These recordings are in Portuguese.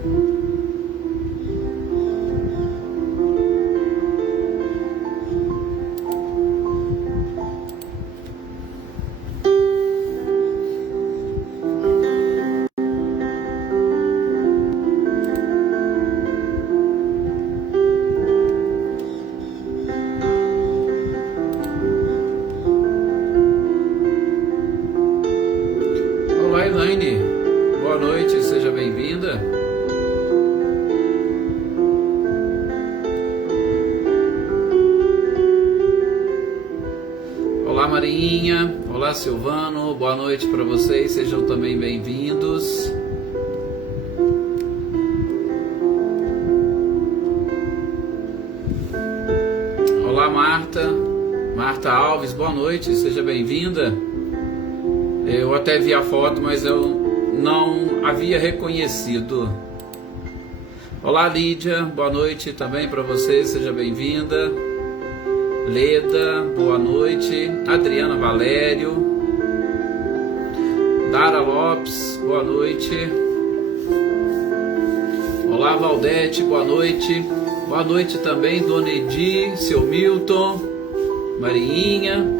Olá, Elaine. Boa noite, seja bem-vinda. Olá, Marinha. Olá, Silvano. Boa noite para vocês, sejam também bem-vindos. Olá, Marta. Marta Alves, boa noite, seja bem-vinda. Eu até vi a foto, mas eu não havia reconhecido. Olá, Lídia, boa noite também para você, seja bem-vinda. Leda, boa noite. Adriana Valério. Dara Lopes, boa noite. Olá, Valdete, boa noite. Boa noite também, Dona Edi, seu Milton, Mariinha.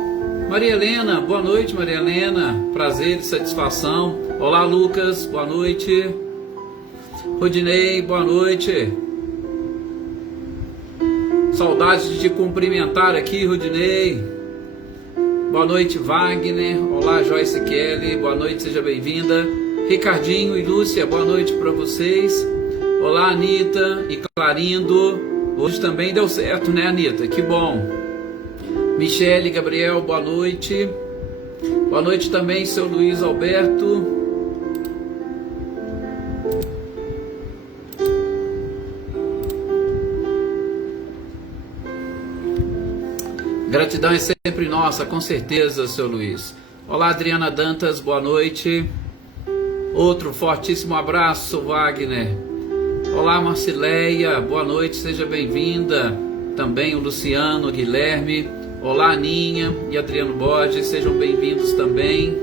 Maria Helena, boa noite, Maria Helena, prazer e satisfação. Olá, Lucas, boa noite. Rodinei, boa noite. Saudade de te cumprimentar aqui, Rodinei. Boa noite, Wagner. Olá, Joyce Kelly, boa noite, seja bem-vinda. Ricardinho e Lúcia, boa noite para vocês. Olá, Anitta e Clarindo. Hoje também deu certo, né, Anitta? Que bom. Michele, Gabriel, boa noite. Boa noite também, seu Luiz Alberto. Gratidão é sempre nossa, com certeza, seu Luiz. Olá, Adriana Dantas, boa noite. Outro fortíssimo abraço, Wagner. Olá, Marcileia, boa noite, seja bem-vinda. Também o Luciano, Guilherme. Olá, Aninha e Adriano Borges, sejam bem-vindos também.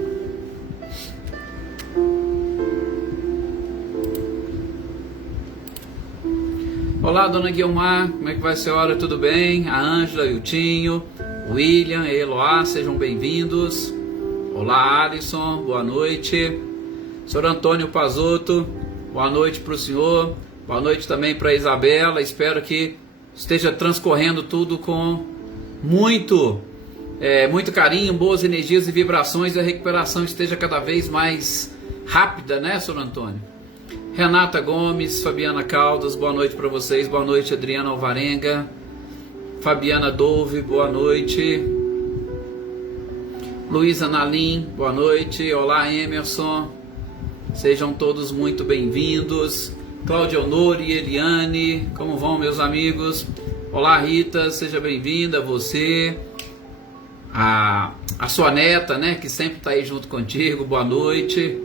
Olá, Dona Guilmar, como é que vai a senhora? Tudo bem? A Ângela e o Tinho, o William e a Eloá, sejam bem-vindos. Olá, Alisson, boa noite. Senhor Antônio Pazotto, boa noite para o senhor. Boa noite também para a Isabela, espero que esteja transcorrendo tudo com muito carinho, boas energias e vibrações, e a recuperação esteja cada vez mais rápida, né, Sr. Antônio? Renata Gomes, Fabiana Caldas, boa noite para vocês. Boa noite, Adriana Alvarenga. Fabiana Dove, boa noite. Luísa Nalim, boa noite. Olá, Emerson, sejam todos muito bem-vindos. Cláudia Honor e Eliane, como vão, meus amigos? Olá, Rita, seja bem-vinda, você, a sua neta, né, que sempre está aí junto contigo, boa noite.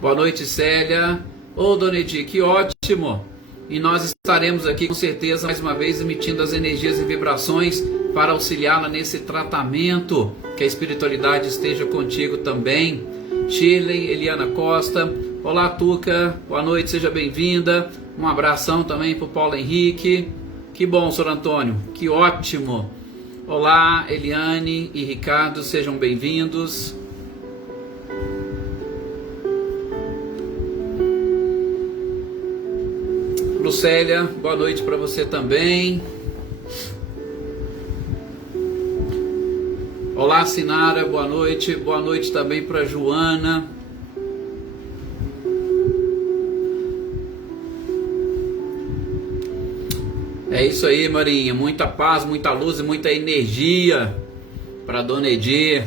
Boa noite, Célia. Ô, Dona Edi, que ótimo. E nós estaremos aqui, com certeza, mais uma vez, emitindo as energias e vibrações para auxiliá-la nesse tratamento. Que a espiritualidade esteja contigo também. Shirley, Eliana Costa. Olá, Tuca, boa noite, seja bem-vinda. Um abração também para o Paulo Henrique. Que bom, Sr. Antônio, que ótimo. Olá, Eliane e Ricardo, sejam bem-vindos. Lucélia, boa noite para você também. Olá, Sinara, boa noite. Boa noite também para Joana. É isso aí, Marinha. Muita paz, muita luz e muita energia para Dona Edi.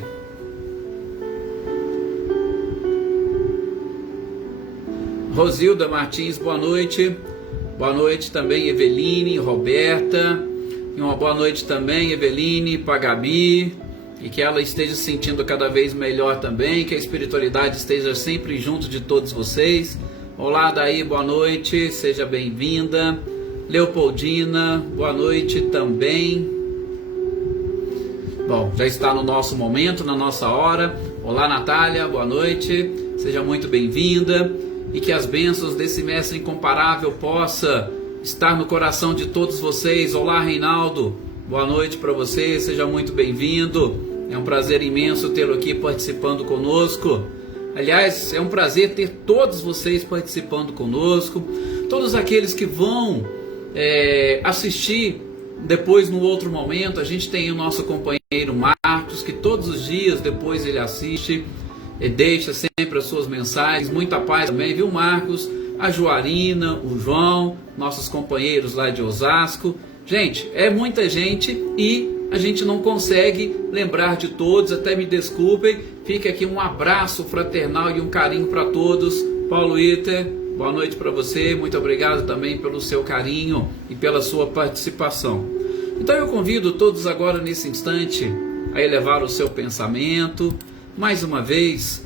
Rosilda Martins, boa noite. Boa noite também, Eveline, Roberta. E uma boa noite também, Eveline, para Gabi. E que ela esteja se sentindo cada vez melhor também. Que a espiritualidade esteja sempre junto de todos vocês. Olá, Daí, boa noite. Seja bem-vinda. Leopoldina, boa noite também. Bom, já está no nosso momento, na nossa hora. Olá, Natália, boa noite. Seja muito bem-vinda. e que as bênçãos desse mestre incomparável possa estar no coração de todos vocês. Olá, Reinaldo, boa noite para você, seja muito bem-vindo. É um prazer imenso tê-lo aqui participando conosco. Aliás, é um prazer ter todos vocês participando conosco, todos aqueles que vão assistir depois no outro momento. A gente tem o nosso companheiro Marcos, que todos os dias depois ele assiste e deixa sempre as suas mensagens. Muita paz também, viu, Marcos? A Joarina, o João, nossos companheiros lá de Osasco. Gente, é muita gente e a gente não consegue lembrar de todos, até me desculpem. Fica aqui um abraço fraternal e um carinho para todos. Paulo Iter, boa noite para você, muito obrigado também pelo seu carinho e pela sua participação. Então eu convido todos agora nesse instante a elevar o seu pensamento, mais uma vez,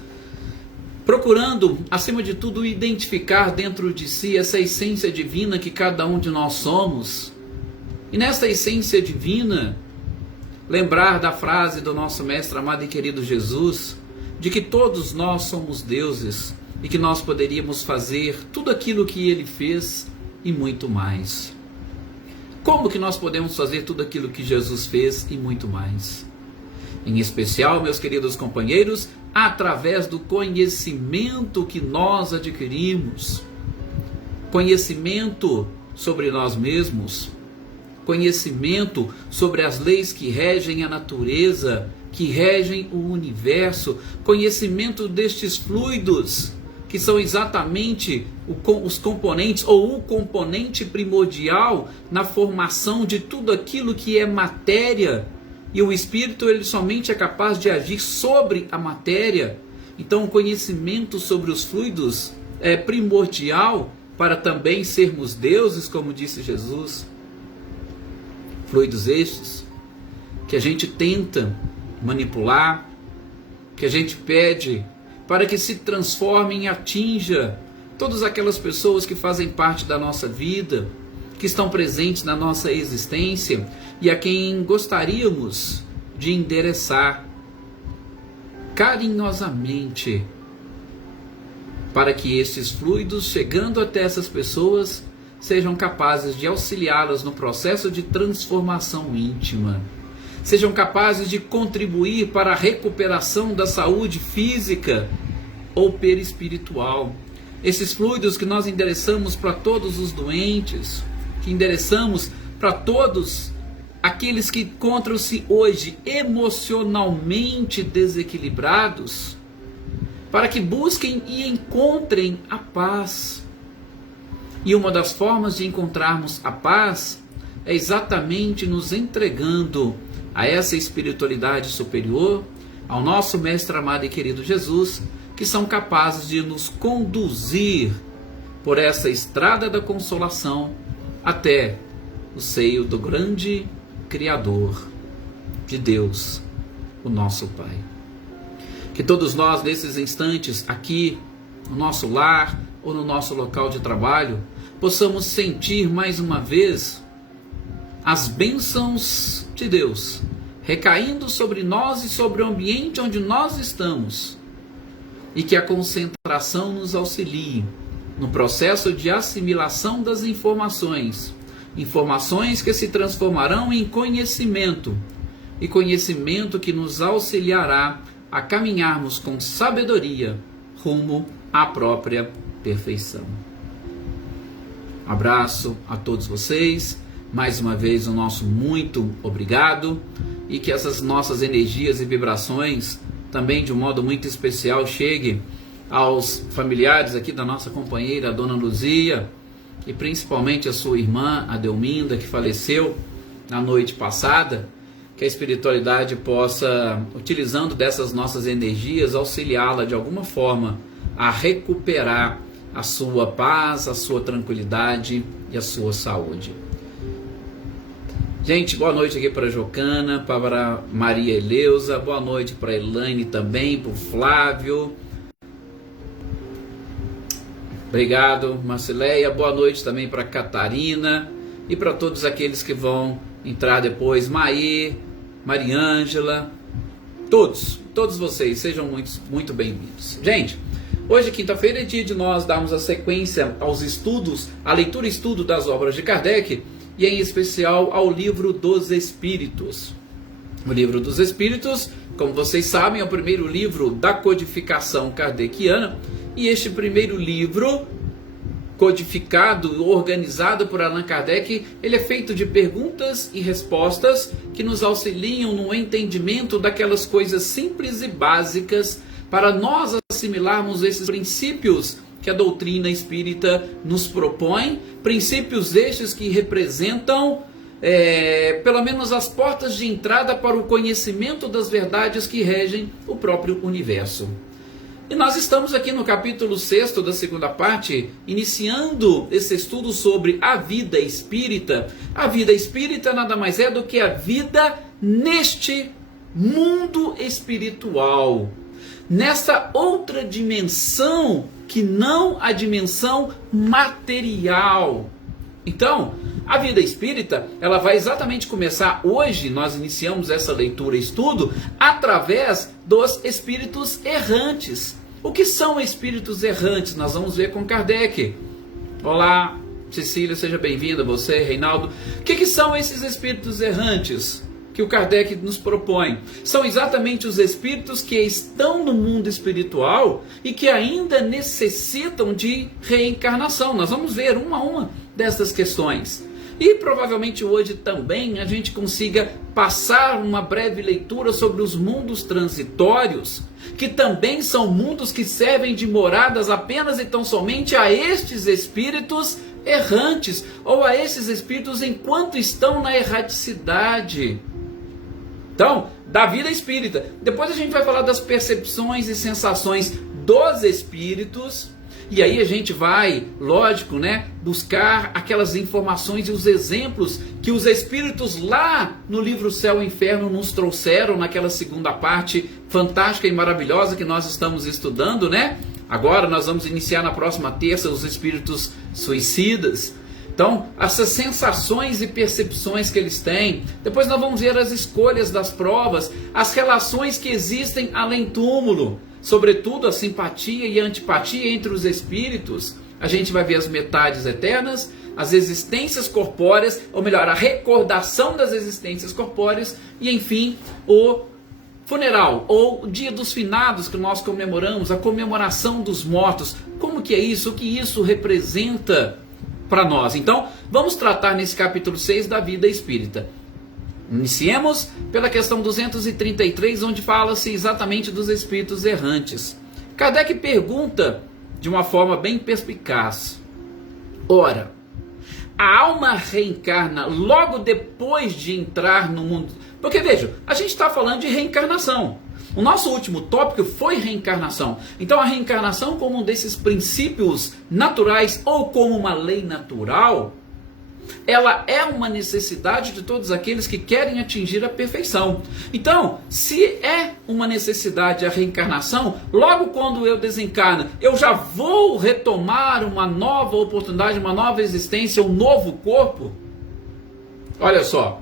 procurando, acima de tudo, identificar dentro de si essa essência divina que cada um de nós somos. E nesta essência divina, lembrar da frase do nosso mestre amado e querido Jesus, de que todos nós somos deuses e que nós poderíamos fazer tudo aquilo que ele fez e muito mais. Como que nós podemos fazer tudo aquilo que Jesus fez e muito mais? Em especial, meus queridos companheiros, através do conhecimento que nós adquirimos. Conhecimento sobre nós mesmos, conhecimento sobre as leis que regem a natureza, que regem o universo, conhecimento destes fluidos, que são exatamente os componentes, ou o componente primordial na formação de tudo aquilo que é matéria, e o Espírito ele somente é capaz de agir sobre a matéria. Então o conhecimento sobre os fluidos é primordial para também sermos deuses, como disse Jesus. Fluidos estes que a gente tenta manipular, que a gente pede para que se transformem e atinja todas aquelas pessoas que fazem parte da nossa vida, que estão presentes na nossa existência e a quem gostaríamos de endereçar carinhosamente, para que esses fluidos, chegando até essas pessoas, sejam capazes de auxiliá-las no processo de transformação íntima, sejam capazes de contribuir para a recuperação da saúde física ou perispiritual. Esses fluidos que nós endereçamos para todos os doentes, que endereçamos para todos aqueles que encontram-se hoje emocionalmente desequilibrados, para que busquem e encontrem a paz. E uma das formas de encontrarmos a paz é exatamente nos entregando a essa espiritualidade superior, ao nosso mestre amado e querido Jesus, que são capazes de nos conduzir por essa estrada da consolação até o seio do grande Criador de Deus, o nosso Pai. Que todos nós, nesses instantes, aqui, no nosso lar ou no nosso local de trabalho, possamos sentir mais uma vez as bênçãos de Deus recaindo sobre nós e sobre o ambiente onde nós estamos, e que a concentração nos auxilie no processo de assimilação das informações que se transformarão em conhecimento, e conhecimento que nos auxiliará a caminharmos com sabedoria rumo à própria perfeição. Abraço a todos vocês, mais uma vez o nosso muito obrigado, e que essas nossas energias e vibrações também de um modo muito especial chegue aos familiares aqui da nossa companheira, a Dona Luzia, e principalmente a sua irmã, a Delminda, que faleceu na noite passada. Que a espiritualidade possa, utilizando dessas nossas energias, auxiliá-la de alguma forma a recuperar a sua paz, a sua tranquilidade e a sua saúde. Gente, boa noite aqui para a Jocana, para Maria Eleusa, boa noite para a Elaine também, para o Flávio. Obrigado, Marcileia, boa noite também para a Catarina e para todos aqueles que vão entrar depois, Maê, Mariângela, todos vocês, sejam muito bem-vindos. Gente, Hoje, quinta-feira, é dia de nós darmos a sequência aos estudos, à leitura e estudo das obras de Kardec, e em especial ao Livro dos Espíritos. O Livro dos Espíritos, como vocês sabem, é o primeiro livro da codificação kardeciana, e este primeiro livro, codificado, organizado por Allan Kardec, ele é feito de perguntas e respostas que nos auxiliam no entendimento daquelas coisas simples e básicas para nós assimilarmos esses princípios que a doutrina espírita nos propõe, princípios estes que representam pelo menos as portas de entrada para o conhecimento das verdades que regem o próprio universo. E nós estamos aqui no capítulo 6 da segunda parte, iniciando esse estudo sobre a vida espírita. A vida espírita nada mais é do que a vida neste mundo espiritual, nessa outra dimensão que não a dimensão material. Então, a vida espírita, ela vai exatamente começar hoje. Nós iniciamos essa leitura e estudo através dos espíritos errantes. O que são espíritos errantes? Nós vamos ver com Kardec. Olá, Cecília, seja bem-vinda, você, Reinaldo. O que são esses espíritos errantes que o Kardec nos propõe? São exatamente os espíritos que estão no mundo espiritual e que ainda necessitam de reencarnação. Nós vamos ver uma a uma dessas questões. E provavelmente hoje também a gente consiga passar uma breve leitura sobre os mundos transitórios, que também são mundos que servem de moradas apenas e tão somente a estes espíritos errantes, ou a esses espíritos enquanto estão na erraticidade. Então, da vida espírita. Depois a gente vai falar das percepções e sensações dos espíritos. E aí a gente vai, lógico, buscar aquelas informações e os exemplos que os espíritos lá no livro Céu e Inferno nos trouxeram naquela segunda parte fantástica e maravilhosa que nós estamos estudando, Agora nós vamos iniciar na próxima terça os espíritos suicidas. Então, essas sensações e percepções que eles têm. Depois nós vamos ver as escolhas das provas, as relações que existem além túmulo, sobretudo a simpatia e a antipatia entre os espíritos. A gente vai ver as metades eternas, as existências corpóreas, ou melhor, a recordação das existências corpóreas, e enfim, o funeral, ou o dia dos finados que nós comemoramos, a comemoração dos mortos. Como que é isso? O que isso representa para nós? Então, vamos tratar nesse capítulo 6 da vida espírita. Iniciemos pela questão 233, onde fala-se exatamente dos espíritos errantes. Kardec pergunta de uma forma bem perspicaz: ora, a alma reencarna logo depois de entrar no mundo? Porque veja, a gente está falando de reencarnação. O nosso último tópico foi reencarnação. Então a reencarnação, como um desses princípios naturais ou como uma lei natural, ela é uma necessidade de todos aqueles que querem atingir a perfeição. Então, se é uma necessidade a reencarnação, logo quando eu desencarno, eu já vou retomar uma nova oportunidade, uma nova existência, um novo corpo? Olha só.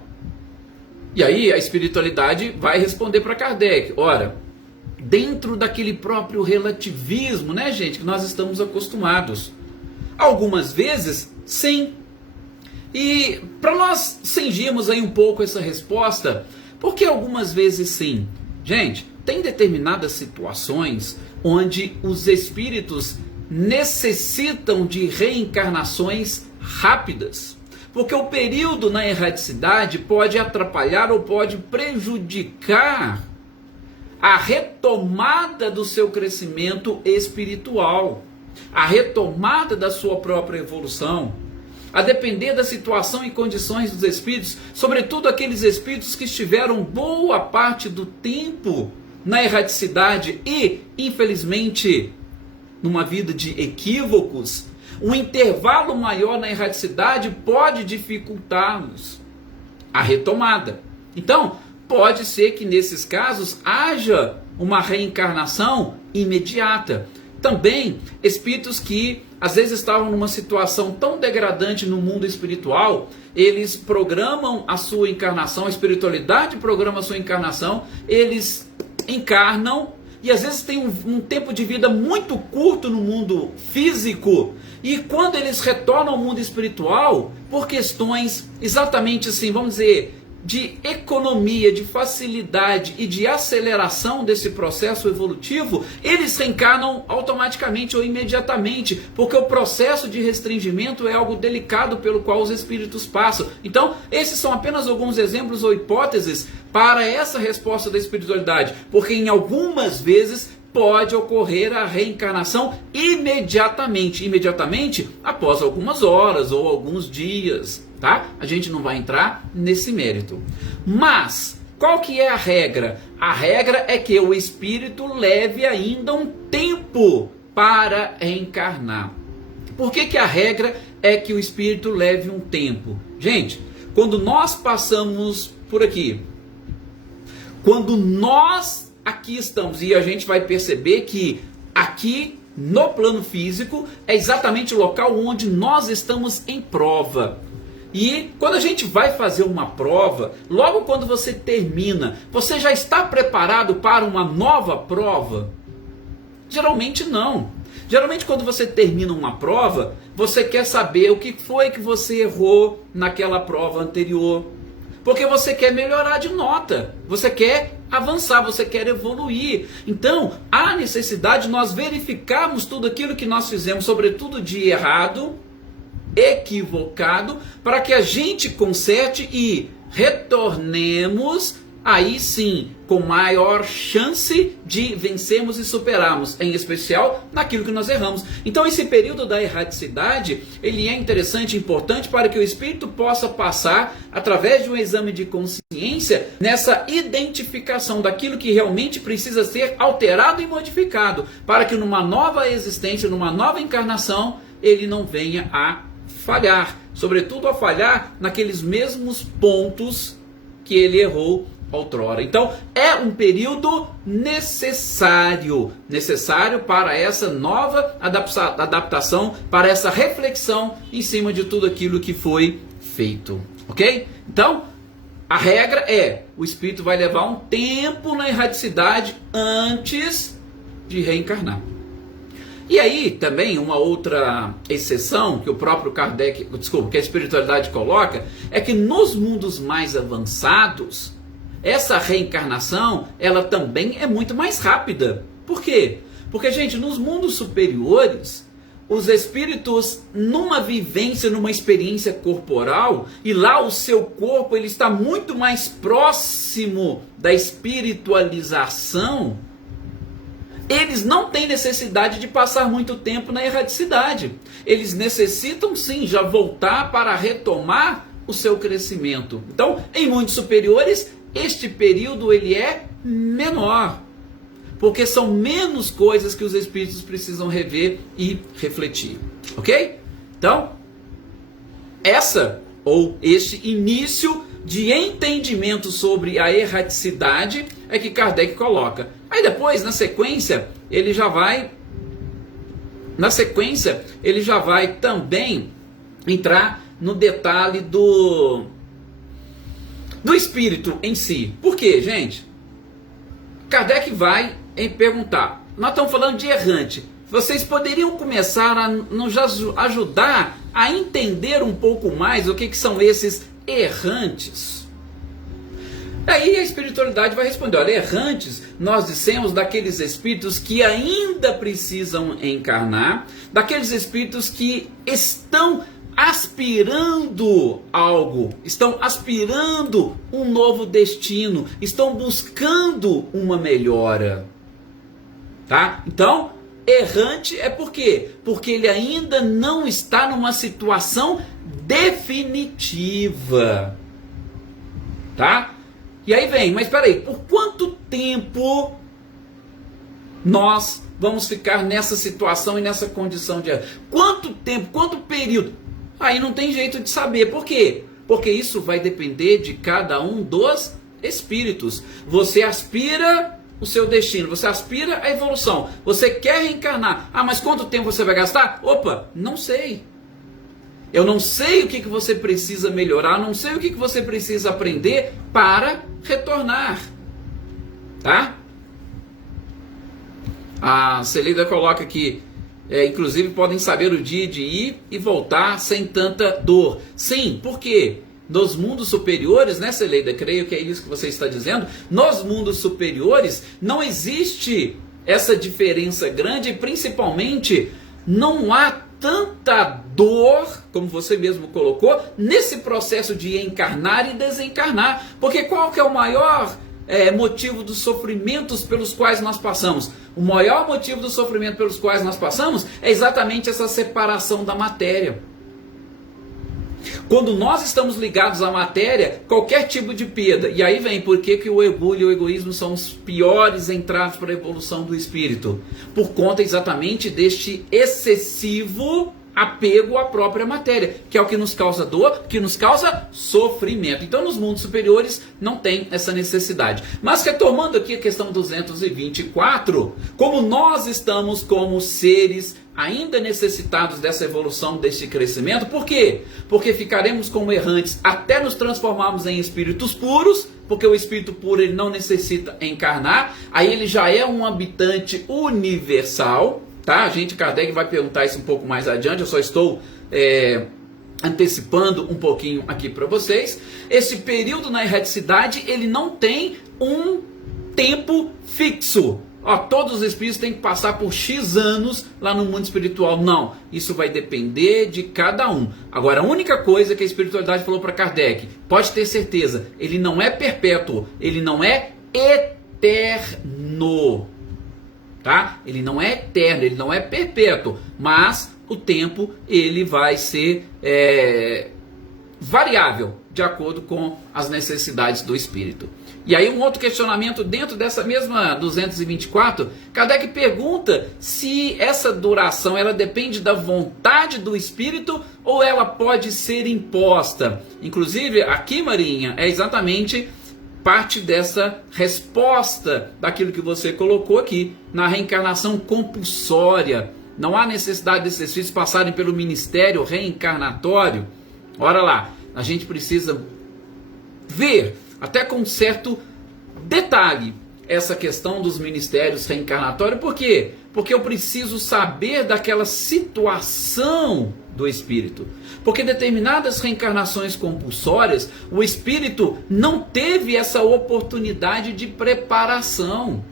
E aí a espiritualidade vai responder para Kardec: ora, dentro daquele próprio relativismo, gente, que nós estamos acostumados. Algumas vezes, sim. E para nós cingirmos aí um pouco essa resposta, por que algumas vezes sim? Gente, tem determinadas situações onde os espíritos necessitam de reencarnações rápidas, porque o período na erraticidade pode atrapalhar ou pode prejudicar a retomada do seu crescimento espiritual, a retomada da sua própria evolução. A depender da situação e condições dos espíritos, sobretudo aqueles espíritos que estiveram boa parte do tempo na erraticidade e, infelizmente, numa vida de equívocos, um intervalo maior na erraticidade pode dificultar-nos a retomada. Então, pode ser que nesses casos haja uma reencarnação imediata. Também espíritos que às vezes estavam numa situação tão degradante no mundo espiritual, eles programam a sua encarnação, a espiritualidade programa a sua encarnação, eles encarnam e às vezes têm um tempo de vida muito curto no mundo físico, e quando eles retornam ao mundo espiritual, por questões exatamente assim, vamos dizer, de economia, de facilidade e de aceleração desse processo evolutivo, eles reencarnam automaticamente ou imediatamente, porque o processo de restringimento é algo delicado pelo qual os espíritos passam. Então, esses são apenas alguns exemplos ou hipóteses para essa resposta da espiritualidade, porque em algumas vezes pode ocorrer a reencarnação imediatamente após algumas horas ou alguns dias. Tá? A gente não vai entrar nesse mérito. Mas, qual que é a regra? A regra é que o espírito leve ainda um tempo para reencarnar. Por que a regra é que o espírito leve um tempo? Gente, quando nós passamos por aqui, quando nós aqui estamos, e a gente vai perceber que aqui no plano físico é exatamente o local onde nós estamos em prova. E quando a gente vai fazer uma prova, logo quando você termina, você já está preparado para uma nova prova? Geralmente não. Geralmente quando você termina uma prova, você quer saber o que foi que você errou naquela prova anterior. Porque você quer melhorar de nota, você quer avançar, você quer evoluir. Então, há necessidade de nós verificarmos tudo aquilo que nós fizemos, sobretudo de errado, equivocado, para que a gente conserte e retornemos aí sim com maior chance de vencermos e superarmos, em especial naquilo que nós erramos. Então esse período da erraticidade, ele é interessante e importante para que o espírito possa passar, através de um exame de consciência, nessa identificação daquilo que realmente precisa ser alterado e modificado, para que numa nova existência, numa nova encarnação, ele não venha a falhar, sobretudo a falhar naqueles mesmos pontos que ele errou outrora. Então é um período necessário para essa nova adaptação, para essa reflexão em cima de tudo aquilo que foi feito, ok? Então a regra é, o espírito vai levar um tempo na erraticidade antes de reencarnar. E aí também uma outra exceção que o próprio Kardec, que a espiritualidade coloca, é que nos mundos mais avançados, essa reencarnação, ela também é muito mais rápida. Por quê? Porque, gente, nos mundos superiores, os espíritos, numa vivência, numa experiência corporal, e lá o seu corpo ele está muito mais próximo da espiritualização, eles não têm necessidade de passar muito tempo na erraticidade. Eles necessitam sim já voltar para retomar o seu crescimento. Então, em mundos superiores, este período ele é menor, porque são menos coisas que os espíritos precisam rever e refletir, ok? Então, este início de entendimento sobre a erraticidade é que Kardec coloca. Aí depois, na sequência, ele já vai também entrar no detalhe do espírito em si. Por quê, gente? Kardec vai perguntar, nós estamos falando de errante, vocês poderiam começar a nos ajudar a entender um pouco mais o que são esses errantes? Aí a espiritualidade vai responder, olha, errantes, nós dissemos daqueles espíritos que ainda precisam encarnar, daqueles espíritos que estão aspirando algo, estão aspirando um novo destino, estão buscando uma melhora, tá? Então, errante é por quê? Porque ele ainda não está numa situação definitiva, tá? E aí vem, mas peraí, por quanto tempo nós vamos ficar nessa situação e nessa condição de erro? Quanto tempo, quanto período? Aí não tem jeito de saber. Por quê? Porque isso vai depender de cada um dos espíritos. Você aspira o seu destino, você aspira a evolução, você quer reencarnar. Ah, mas quanto tempo você vai gastar? Opa, não sei. Eu não sei o que você precisa melhorar, não sei o que você precisa aprender para retornar. Tá? A Celeida coloca que, inclusive, podem saber o dia de ir e voltar sem tanta dor. Sim, por quê? Nos mundos superiores, né, Celeida? Creio que é isso que você está dizendo. Nos mundos superiores não existe essa diferença grande e, principalmente, não há tanta dor, como você mesmo colocou, nesse processo de encarnar e desencarnar. Porque qual que é o maior motivo dos sofrimentos pelos quais nós passamos? O maior motivo do sofrimento pelos quais nós passamos é exatamente essa separação da matéria. Quando nós estamos ligados à matéria, qualquer tipo de perda, e aí vem por que o orgulho e o egoísmo são os piores entraves para a evolução do espírito, por conta exatamente deste excessivo apego à própria matéria, que é o que nos causa dor, que nos causa sofrimento. Então nos mundos superiores não tem essa necessidade. Mas retomando aqui a questão 224, como nós estamos como seres ainda necessitados dessa evolução, deste crescimento, por quê? Porque ficaremos como errantes até nos transformarmos em espíritos puros, porque o espírito puro ele não necessita encarnar, aí ele já é um habitante universal, tá? Kardec vai perguntar isso um pouco mais adiante, eu só estou antecipando um pouquinho aqui para vocês. Esse período na erraticidade, ele não tem um tempo fixo. Todos os espíritos têm que passar por X anos lá no mundo espiritual. Não, isso vai depender de cada um. Agora, a única coisa que a espiritualidade falou para Kardec, pode ter certeza, ele não é perpétuo, ele não é eterno. Tá? Ele não é eterno, ele não é perpétuo, mas o tempo ele vai ser variável, de acordo com as necessidades do espírito. E aí um outro questionamento dentro dessa mesma 224, Kardec pergunta se essa duração ela depende da vontade do espírito ou ela pode ser imposta. Inclusive aqui, Marinha, é exatamente parte dessa resposta daquilo que você colocou aqui, na reencarnação compulsória. Não há necessidade desses espíritos passarem pelo ministério reencarnatório. Ora lá, a gente precisa ver, até com certo detalhe, essa questão dos ministérios reencarnatórios. Por quê? Porque eu preciso saber daquela situação do espírito. Porque determinadas reencarnações compulsórias, o espírito não teve essa oportunidade de preparação.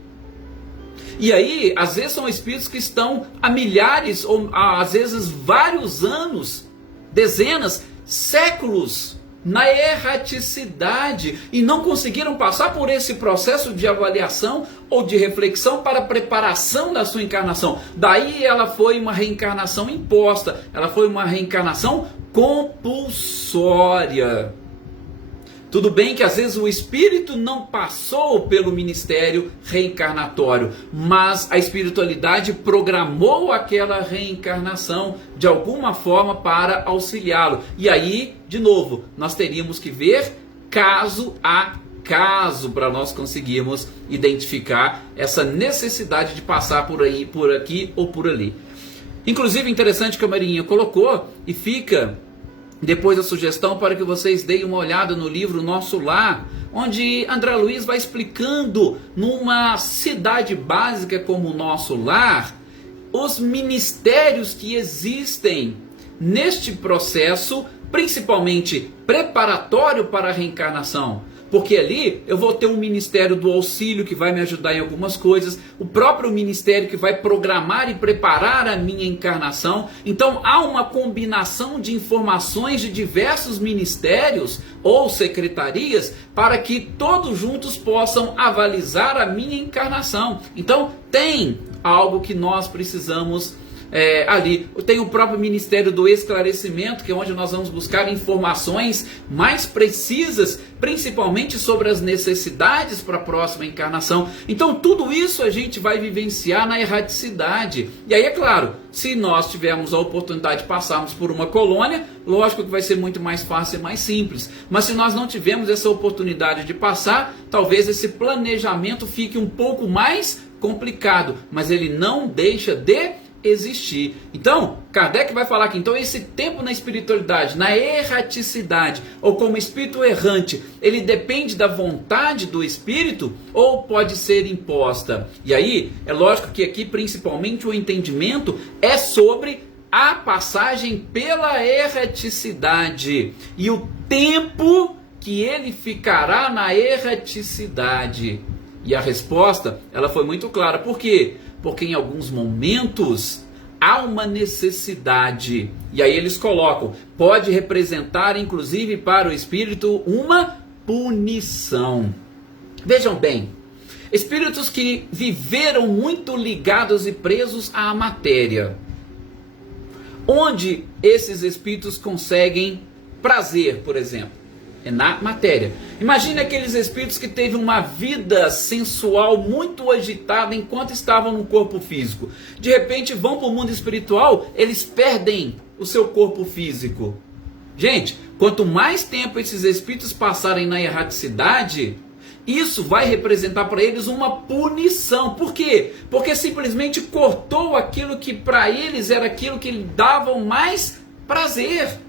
E aí, às vezes são espíritos que estão há milhares, ou às vezes vários anos, dezenas, séculos, na erraticidade e não conseguiram passar por esse processo de avaliação ou de reflexão para a preparação da sua encarnação. Daí ela foi uma reencarnação imposta, ela foi uma reencarnação compulsória. Tudo bem que às vezes o espírito não passou pelo ministério reencarnatório, mas a espiritualidade programou aquela reencarnação de alguma forma para auxiliá-lo. E aí, de novo, nós teríamos que ver caso a caso para nós conseguirmos identificar essa necessidade de passar por aí, por aqui ou por ali. Inclusive, interessante que a Marinha colocou e fica depois a sugestão para que vocês deem uma olhada no livro Nosso Lar, onde André Luiz vai explicando numa cidade básica como o Nosso Lar, os ministérios que existem neste processo, principalmente preparatório para a reencarnação. Porque ali eu vou ter um ministério do auxílio que vai me ajudar em algumas coisas, o próprio ministério que vai programar e preparar a minha encarnação. Então há uma combinação de informações de diversos ministérios ou secretarias para que todos juntos possam avalizar a minha encarnação. Então tem algo que nós precisamos ali. Tem o próprio Ministério do Esclarecimento, que é onde nós vamos buscar informações mais precisas, principalmente sobre as necessidades para a próxima encarnação. Então tudo isso a gente vai vivenciar na erraticidade. E aí é claro, se nós tivermos a oportunidade de passarmos por uma colônia, lógico que vai ser muito mais fácil e mais simples. Mas se nós não tivermos essa oportunidade de passar, talvez esse planejamento fique um pouco mais complicado, mas ele não deixa de existir. Então, Kardec vai falar que então esse tempo na espiritualidade, na erraticidade, ou como espírito errante, ele depende da vontade do espírito ou pode ser imposta? E aí, é lógico que aqui principalmente o entendimento é sobre a passagem pela erraticidade e o tempo que ele ficará na erraticidade. E a resposta, ela foi muito clara. Por quê? Porque em alguns momentos há uma necessidade. E aí eles colocam, pode representar inclusive para o espírito uma punição. Vejam bem, espíritos que viveram muito ligados e presos à matéria. Onde esses espíritos conseguem prazer, por exemplo? É na matéria. Imagine aqueles espíritos que teve uma vida sensual muito agitada enquanto estavam no corpo físico. De repente vão para o mundo espiritual, eles perdem o seu corpo físico. Gente, quanto mais tempo esses espíritos passarem na erraticidade, isso vai representar para eles uma punição. Por quê? Porque simplesmente cortou aquilo que para eles era aquilo que lhe dava mais prazer.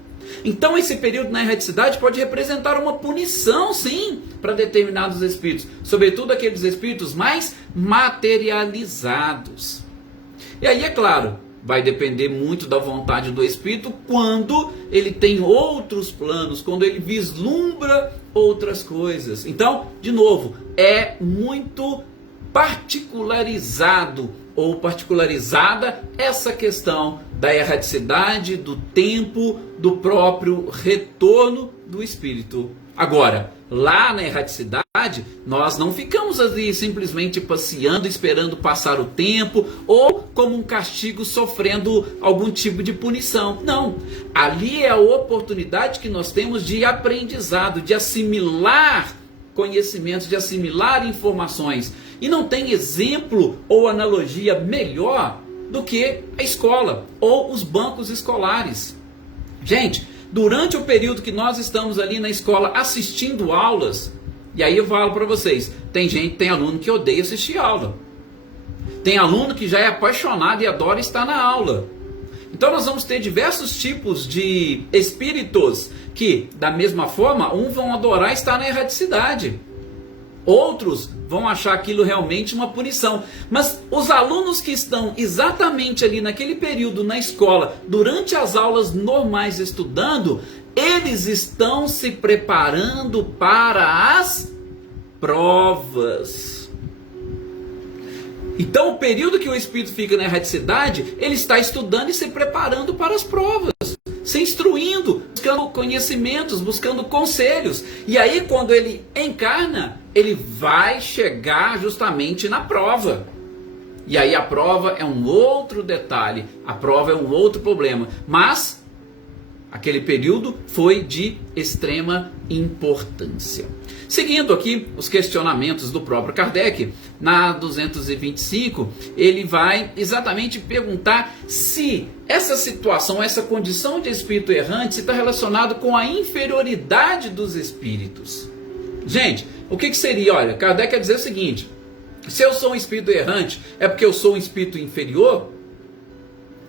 Então esse período na erraticidade pode representar uma punição, sim, para determinados espíritos, sobretudo aqueles espíritos mais materializados. E aí, é claro, vai depender muito da vontade do espírito quando ele tem outros planos, quando ele vislumbra outras coisas. Então, de novo, é muito particularizado ou particularizada essa questão da erraticidade, do tempo, do próprio retorno do espírito. Agora, lá na erraticidade, nós não ficamos ali simplesmente passeando, esperando passar o tempo, ou como um castigo sofrendo algum tipo de punição. Não, ali é a oportunidade que nós temos de aprendizado, de assimilar conhecimentos, de assimilar informações. E não tem exemplo ou analogia melhor do que a escola ou os bancos escolares. Gente, durante o período que nós estamos ali na escola assistindo aulas, e aí eu falo para vocês, tem aluno que odeia assistir aula. Tem aluno que já é apaixonado e adora estar na aula. Então nós vamos ter diversos tipos de espíritos que, da mesma forma, uns vão adorar estar na erraticidade. Outros vão achar aquilo realmente uma punição. Mas os alunos que estão exatamente ali naquele período na escola, durante as aulas normais estudando, eles estão se preparando para as provas. Então o período que o espírito fica na erraticidade, ele está estudando e se preparando para as provas. Se instruindo, buscando conhecimentos, buscando conselhos. E aí quando ele encarna, ele vai chegar justamente na prova. E aí a prova é um outro detalhe, a prova é um outro problema. Mas aquele período foi de extrema importância. Seguindo aqui os questionamentos do próprio Kardec, na 225, ele vai exatamente perguntar se essa situação, essa condição de espírito errante está relacionado com a inferioridade dos espíritos. Gente, o que seria? Olha, Kardec quer dizer o seguinte: se eu sou um espírito errante, é porque eu sou um espírito inferior?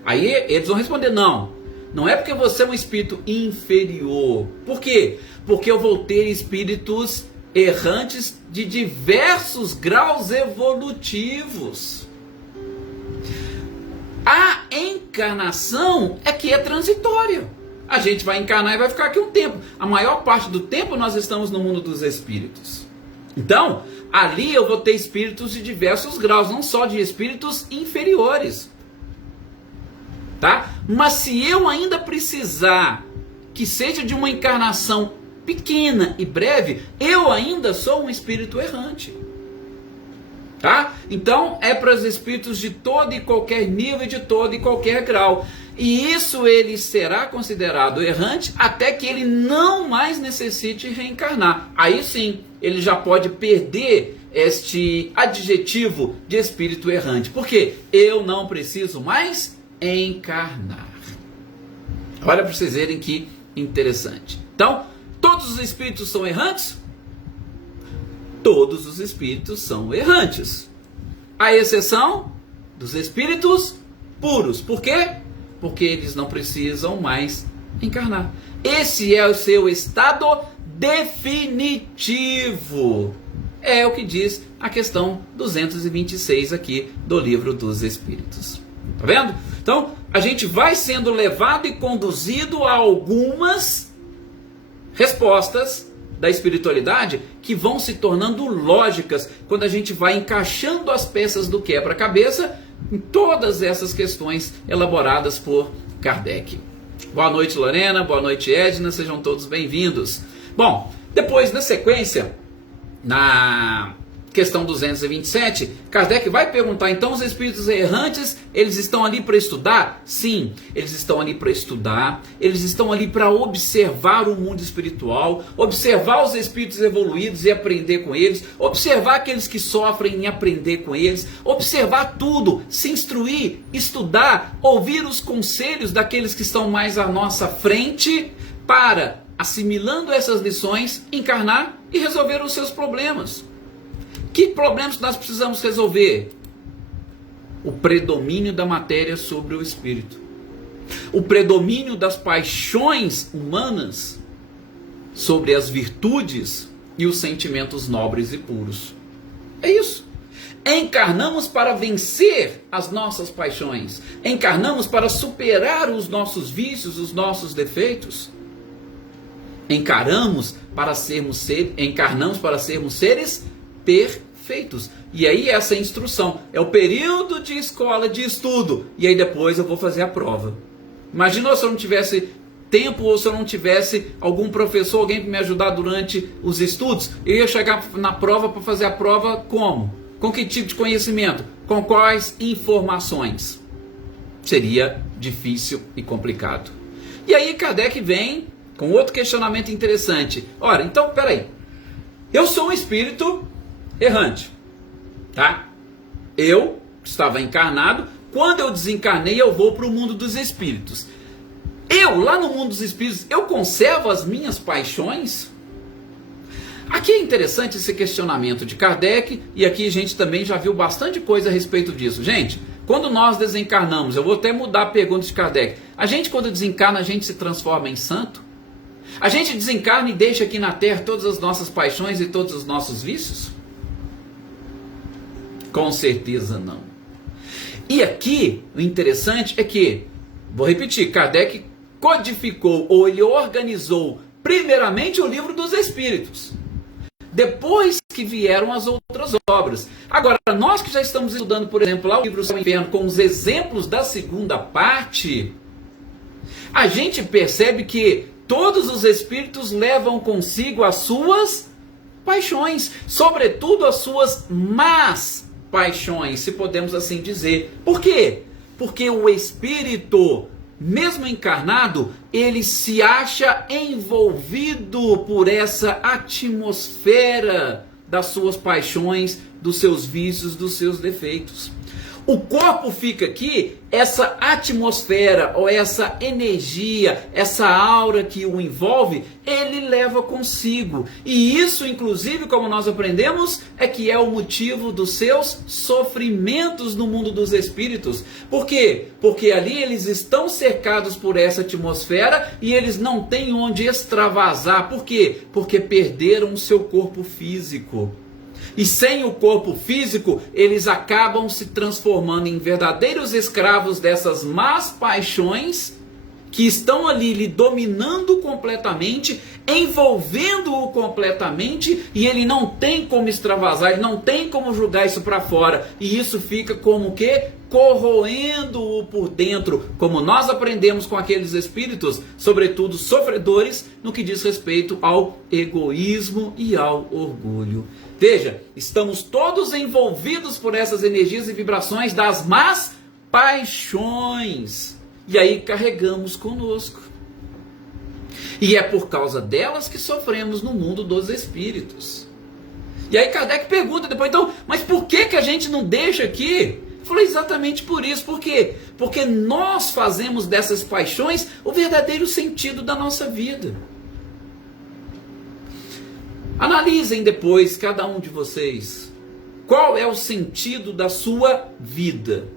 Aí eles vão responder: não, não é porque você é um espírito inferior. Por quê? Porque eu vou ter espíritos errantes de diversos graus evolutivos. A encarnação é que é transitória. A gente vai encarnar e vai ficar aqui um tempo. A maior parte do tempo nós estamos no mundo dos espíritos. Então, ali eu vou ter espíritos de diversos graus, não só de espíritos inferiores. Tá? Mas se eu ainda precisar que seja de uma encarnação pequena e breve, eu ainda sou um espírito errante. Tá? Então é para os espíritos de todo e qualquer nível e de todo e qualquer grau. E isso ele será considerado errante até que ele não mais necessite reencarnar. Aí sim, ele já pode perder este adjetivo de espírito errante. Porque eu não preciso mais encarnar. Olha para vocês verem que interessante. Então, todos os espíritos são errantes? Todos os espíritos são errantes. A exceção dos espíritos puros. Por quê? Porque eles não precisam mais encarnar. Esse é o seu estado definitivo. É o que diz a questão 226 aqui do Livro dos Espíritos. Tá vendo? Então, a gente vai sendo levado e conduzido a algumas respostas da espiritualidade que vão se tornando lógicas quando a gente vai encaixando as peças do quebra-cabeça em todas essas questões elaboradas por Kardec. Boa noite, Lorena. Boa noite, Edna. Sejam todos bem-vindos. Bom, depois, na sequência, na questão 227, Kardec vai perguntar, então os espíritos errantes, eles estão ali para estudar? Sim, eles estão ali para estudar, eles estão ali para observar o mundo espiritual, observar os espíritos evoluídos e aprender com eles, observar aqueles que sofrem e aprender com eles, observar tudo, se instruir, estudar, ouvir os conselhos daqueles que estão mais à nossa frente, para, assimilando essas lições, encarnar e resolver os seus problemas. Que problemas nós precisamos resolver? O predomínio da matéria sobre o espírito. O predomínio das paixões humanas sobre as virtudes e os sentimentos nobres e puros. É isso. Encarnamos para vencer as nossas paixões. Encarnamos para superar os nossos vícios, os nossos defeitos. Encarnamos para sermos seres perfeitos. E aí essa instrução é o período de escola de estudo. E aí depois eu vou fazer a prova. Imagina se eu não tivesse tempo ou se eu não tivesse algum professor, alguém para me ajudar durante os estudos. Eu ia chegar na prova para fazer a prova como? Com que tipo de conhecimento? Com quais informações? Seria difícil e complicado. E aí Kardec vem com outro questionamento interessante. Ora, então, peraí. Eu sou um espírito errante, tá? Eu estava encarnado. Quando eu desencarnei, eu vou para o mundo dos espíritos. Eu, lá no mundo dos espíritos, eu conservo as minhas paixões? Aqui é interessante esse questionamento de Kardec, e aqui a gente também já viu bastante coisa a respeito disso. Gente, quando nós desencarnamos, eu vou até mudar a pergunta de Kardec. A gente, quando desencarna, a gente se transforma em santo? A gente desencarna e deixa aqui na Terra todas as nossas paixões e todos os nossos vícios? Com certeza não. E aqui, o interessante é que, vou repetir, Kardec codificou, ou ele organizou, primeiramente o Livro dos Espíritos. Depois que vieram as outras obras. Agora, nós que já estamos estudando, por exemplo, lá o livro Céu e Inferno, com os exemplos da segunda parte, a gente percebe que todos os espíritos levam consigo as suas paixões, sobretudo as suas más paixões, se podemos assim dizer. Por quê? Porque o espírito, mesmo encarnado, ele se acha envolvido por essa atmosfera das suas paixões, dos seus vícios, dos seus defeitos. O corpo fica aqui, essa atmosfera ou essa energia, essa aura que o envolve, ele leva consigo. E isso, inclusive, como nós aprendemos, é que é o motivo dos seus sofrimentos no mundo dos espíritos. Por quê? Porque ali eles estão cercados por essa atmosfera e eles não têm onde extravasar. Por quê? Porque perderam o seu corpo físico. E sem o corpo físico, eles acabam se transformando em verdadeiros escravos dessas más paixões que estão ali lhe dominando completamente, envolvendo-o completamente, e ele não tem como extravasar, ele não tem como jogar isso para fora. E isso fica como que? Corroendo-o por dentro, como nós aprendemos com aqueles espíritos, sobretudo sofredores, no que diz respeito ao egoísmo e ao orgulho. Veja, estamos todos envolvidos por essas energias e vibrações das más paixões. E aí carregamos conosco. E é por causa delas que sofremos no mundo dos espíritos. E aí Kardec pergunta depois, então, mas por que a gente não deixa aqui? Eu falei, exatamente por isso. Por quê? Porque nós fazemos dessas paixões o verdadeiro sentido da nossa vida. Analisem depois, cada um de vocês, qual é o sentido da sua vida.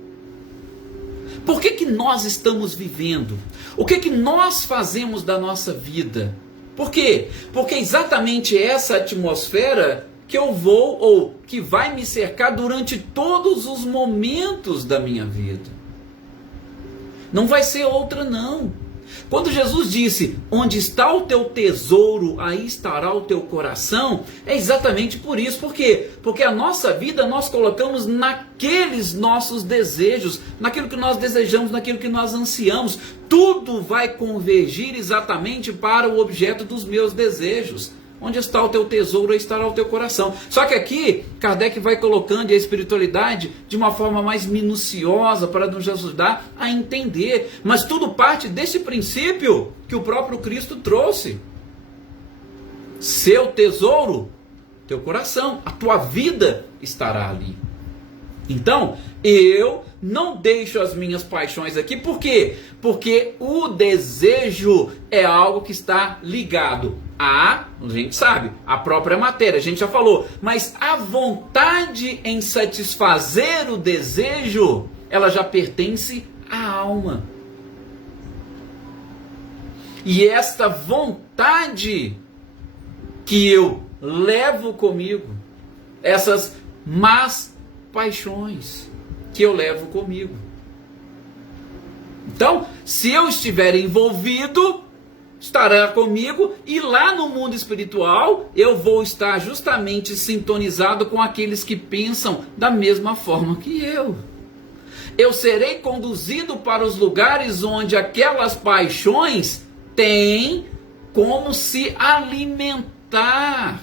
Por que nós estamos vivendo? O que nós fazemos da nossa vida? Por quê? Porque é exatamente essa atmosfera que eu vou, ou que vai me cercar durante todos os momentos da minha vida. Não vai ser outra, não. Quando Jesus disse, onde está o teu tesouro, aí estará o teu coração, é exatamente por isso. Por quê? Porque a nossa vida nós colocamos naqueles nossos desejos, naquilo que nós desejamos, naquilo que nós ansiamos. Tudo vai convergir exatamente para o objeto dos meus desejos. Onde está o teu tesouro, aí estará o teu coração. Só que aqui, Kardec vai colocando a espiritualidade de uma forma mais minuciosa para nos ajudar a entender. Mas tudo parte desse princípio que o próprio Cristo trouxe. Seu tesouro, teu coração, a tua vida estará ali. Então, eu não deixo as minhas paixões aqui. Por quê? Porque o desejo é algo que está ligado a gente sabe, a própria matéria, a gente já falou. Mas a vontade em satisfazer o desejo, ela já pertence à alma. E esta vontade que eu levo comigo, essas más paixões que eu levo comigo. Então, se eu estiver envolvido, estará comigo, e lá no mundo espiritual eu vou estar justamente sintonizado com aqueles que pensam da mesma forma que eu. Eu serei conduzido para os lugares onde aquelas paixões têm como se alimentar.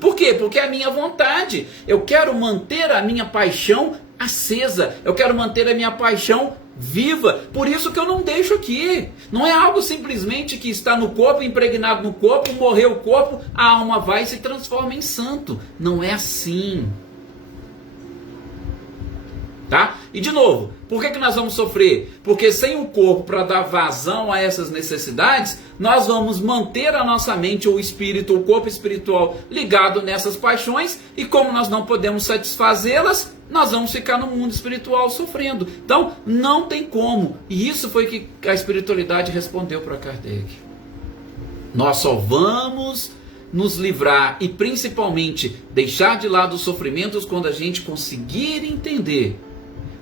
Por quê? Porque é a minha vontade. Eu quero manter a minha paixão acesa. Eu quero manter a minha paixão viva. Por isso que eu não deixo aqui. Não é algo simplesmente que está no corpo, impregnado no corpo, morreu o corpo, a alma vai e se transforma em santo. Não é assim. Tá? E de novo, por que nós vamos sofrer? Porque sem o corpo para dar vazão a essas necessidades, nós vamos manter a nossa mente, ou o espírito, o corpo espiritual ligado nessas paixões, e como nós não podemos satisfazê-las, nós vamos ficar no mundo espiritual sofrendo. Então, não tem como. E isso foi que a espiritualidade respondeu para Kardec. Nós só vamos nos livrar e principalmente deixar de lado os sofrimentos quando a gente conseguir entender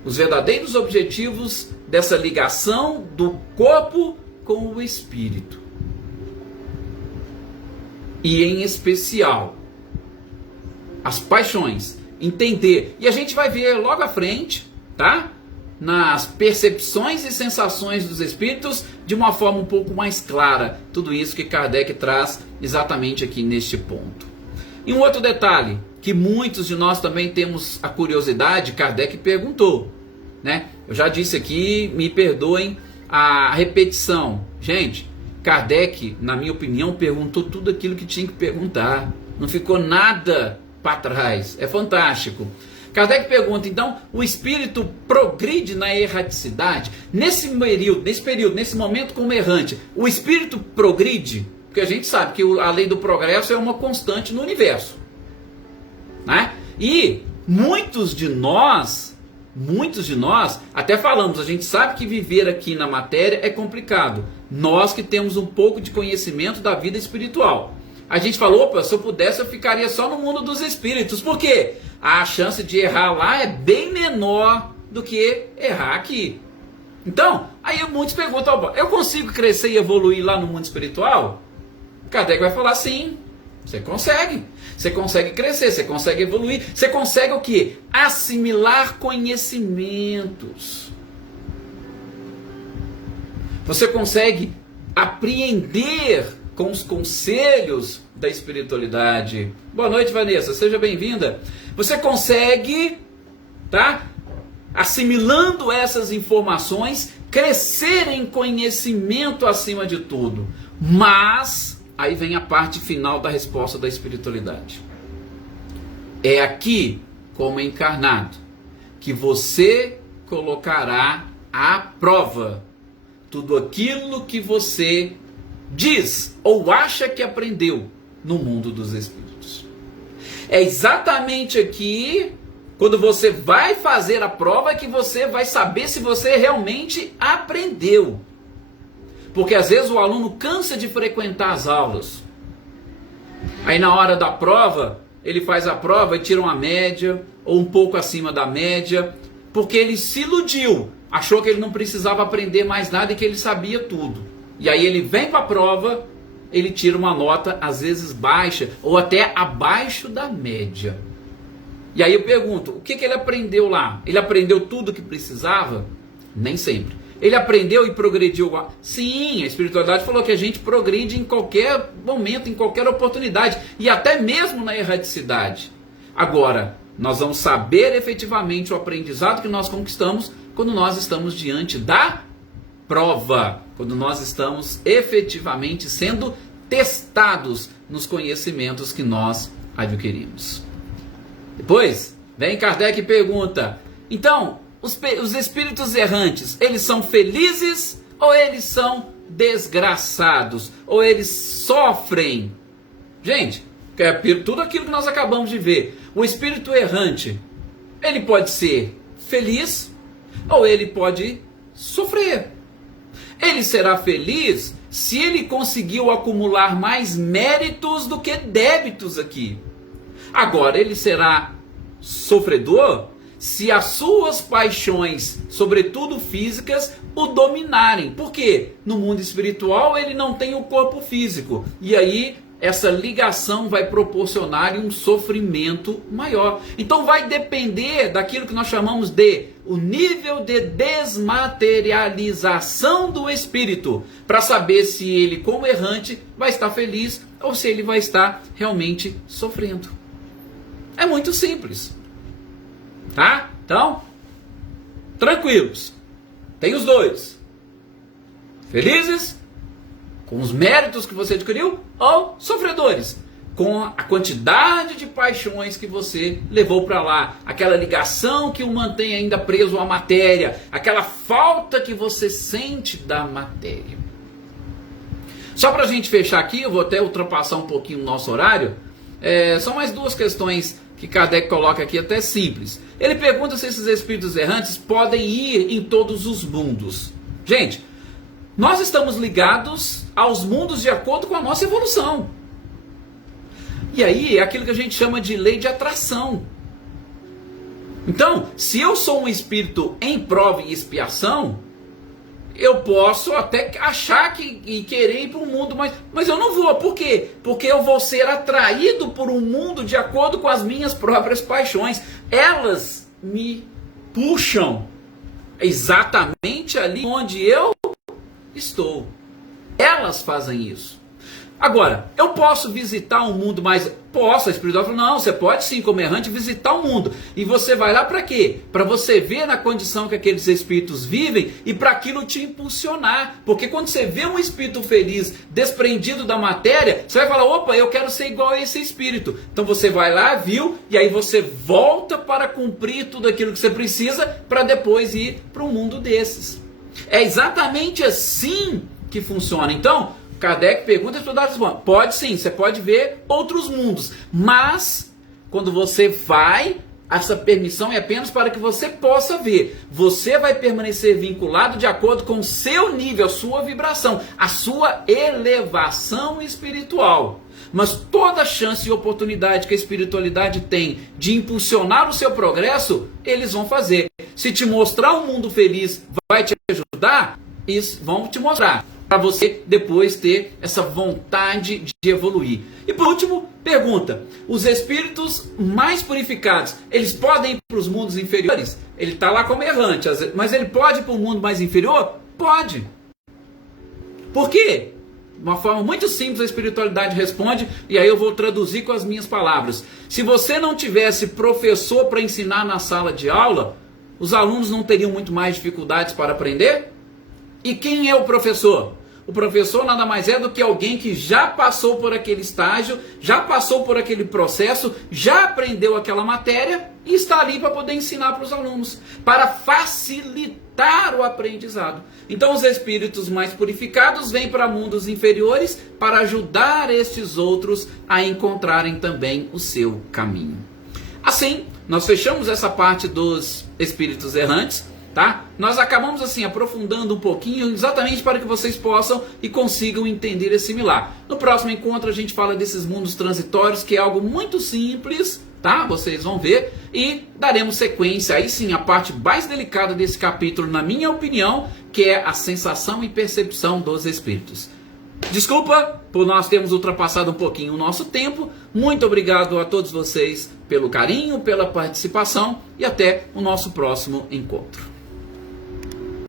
os verdadeiros objetivos dessa ligação do corpo com o espírito. E em especial, as paixões. Entender. E a gente vai ver logo à frente, tá? Nas percepções e sensações dos espíritos, de uma forma um pouco mais clara. Tudo isso que Kardec traz exatamente aqui neste ponto. E um outro detalhe, que muitos de nós também temos a curiosidade, Kardec perguntou, né? Eu já disse aqui, me perdoem a repetição. Gente, Kardec, na minha opinião, perguntou tudo aquilo que tinha que perguntar. Não ficou nada para trás. É fantástico. Kardec pergunta, então, o espírito progride na erraticidade? Nesse período, nesse momento como errante, o espírito progride? Porque a gente sabe que a lei do progresso é uma constante no universo, né? E muitos de nós, até falamos, a gente sabe que viver aqui na matéria é complicado. Nós que temos um pouco de conhecimento da vida espiritual. A gente falou, opa, se eu pudesse eu ficaria só no mundo dos espíritos. Por quê? A chance de errar lá é bem menor do que errar aqui. Então, aí muitos perguntam, opa, eu consigo crescer e evoluir lá no mundo espiritual? Kardec vai falar, sim, você consegue. Você consegue crescer, você consegue evoluir. Você consegue o quê? Assimilar conhecimentos. Você consegue apreender com os conselhos da espiritualidade. Boa noite, Vanessa, seja bem-vinda. Você consegue, tá? Assimilando essas informações, crescer em conhecimento acima de tudo. Mas, aí vem a parte final da resposta da espiritualidade. É aqui, como encarnado, que você colocará à prova tudo aquilo que você diz ou acha que aprendeu no mundo dos espíritos. É exatamente aqui Quando você vai fazer a prova é que você vai saber se você realmente aprendeu. Porque às vezes o aluno cansa de frequentar as aulas. Aí na hora da prova, ele faz a prova e tira uma média, ou um pouco acima da média, porque ele se iludiu, achou que ele não precisava aprender mais nada e que ele sabia tudo. E aí ele vem para a prova, ele tira uma nota às vezes baixa, ou até abaixo da média. E aí eu pergunto, o que ele aprendeu lá? Ele aprendeu tudo o que precisava? Nem sempre. Ele aprendeu e progrediu? Sim, a espiritualidade falou que a gente progride em qualquer momento, em qualquer oportunidade, e até mesmo na erraticidade. Agora, nós vamos saber efetivamente o aprendizado que nós conquistamos quando nós estamos diante da prova, quando nós estamos efetivamente sendo testados nos conhecimentos que nós adquirimos. Depois, vem Kardec e pergunta, então, os espíritos errantes, eles são felizes ou eles são desgraçados? Ou eles sofrem? Gente, é tudo aquilo que nós acabamos de ver. O espírito errante, ele pode ser feliz ou ele pode sofrer. Ele será feliz se ele conseguiu acumular mais méritos do que débitos aqui. Agora, ele será sofredor se as suas paixões, sobretudo físicas, o dominarem. Por quê? No mundo espiritual ele não tem o corpo físico. E aí essa ligação vai proporcionar um sofrimento maior. Então vai depender daquilo que nós chamamos de o nível de desmaterialização do espírito, para saber se ele, como errante, vai estar feliz ou se ele vai estar realmente sofrendo. É muito simples. Tá? Então, tranquilos. Tem os dois. Felizes, com os méritos que você adquiriu, ou sofredores, com a quantidade de paixões que você levou para lá, aquela ligação que o mantém ainda preso à matéria, aquela falta que você sente da matéria. Só para a gente fechar aqui, eu vou até ultrapassar um pouquinho o nosso horário, são mais duas questões que Kardec coloca aqui, até simples. Ele pergunta se esses espíritos errantes podem ir em todos os mundos. Gente, nós estamos ligados aos mundos de acordo com a nossa evolução. E aí é aquilo que a gente chama de lei de atração. Então, se eu sou um espírito em prova e expiação, eu posso até achar e querer ir para um mundo, mas eu não vou. Por quê? Porque eu vou ser atraído por um mundo de acordo com as minhas próprias paixões. Elas me puxam exatamente ali onde eu estou. Elas fazem isso. Agora, eu posso visitar um mundo mais... Posso, a espiritualidade falou, não, você pode sim, como errante, visitar o mundo. E você vai lá para quê? Para você ver na condição que aqueles espíritos vivem e para aquilo te impulsionar. Porque quando você vê um espírito feliz, desprendido da matéria, você vai falar, opa, eu quero ser igual a esse espírito. Então você vai lá, viu, e aí você volta para cumprir tudo aquilo que você precisa para depois ir para um mundo desses. É exatamente assim que funciona. Então, Kardec pergunta, pode sim, você pode ver outros mundos, mas quando você vai, essa permissão é apenas para que você possa ver. Você vai permanecer vinculado de acordo com o seu nível, a sua vibração, a sua elevação espiritual. Mas toda chance e oportunidade que a espiritualidade tem de impulsionar o seu progresso, eles vão fazer. Se te mostrar um mundo feliz vai te ajudar, isso vão te mostrar, para você depois ter essa vontade de evoluir. E por último, pergunta, os espíritos mais purificados, eles podem ir para os mundos inferiores? Ele está lá como errante, mas ele pode ir para um mundo mais inferior? Pode. Por quê? De uma forma muito simples a espiritualidade responde, e aí eu vou traduzir com as minhas palavras. Se você não tivesse professor para ensinar na sala de aula, os alunos não teriam muito mais dificuldades para aprender? E quem é o professor? O professor nada mais é do que alguém que já passou por aquele estágio, já passou por aquele processo, já aprendeu aquela matéria e está ali para poder ensinar para os alunos, para facilitar o aprendizado. Então os espíritos mais purificados vêm para mundos inferiores para ajudar estes outros a encontrarem também o seu caminho. Assim, nós fechamos essa parte dos espíritos errantes, tá? Nós acabamos assim aprofundando um pouquinho, exatamente para que vocês possam e consigam entender e assimilar. No próximo encontro a gente fala desses mundos transitórios, que é algo muito simples, tá? Vocês vão ver, e daremos sequência aí sim a parte mais delicada desse capítulo, na minha opinião, que é a sensação e percepção dos espíritos. Desculpa por nós termos ultrapassado um pouquinho o nosso tempo. Muito obrigado a todos vocês pelo carinho, pela participação, e até o nosso próximo encontro.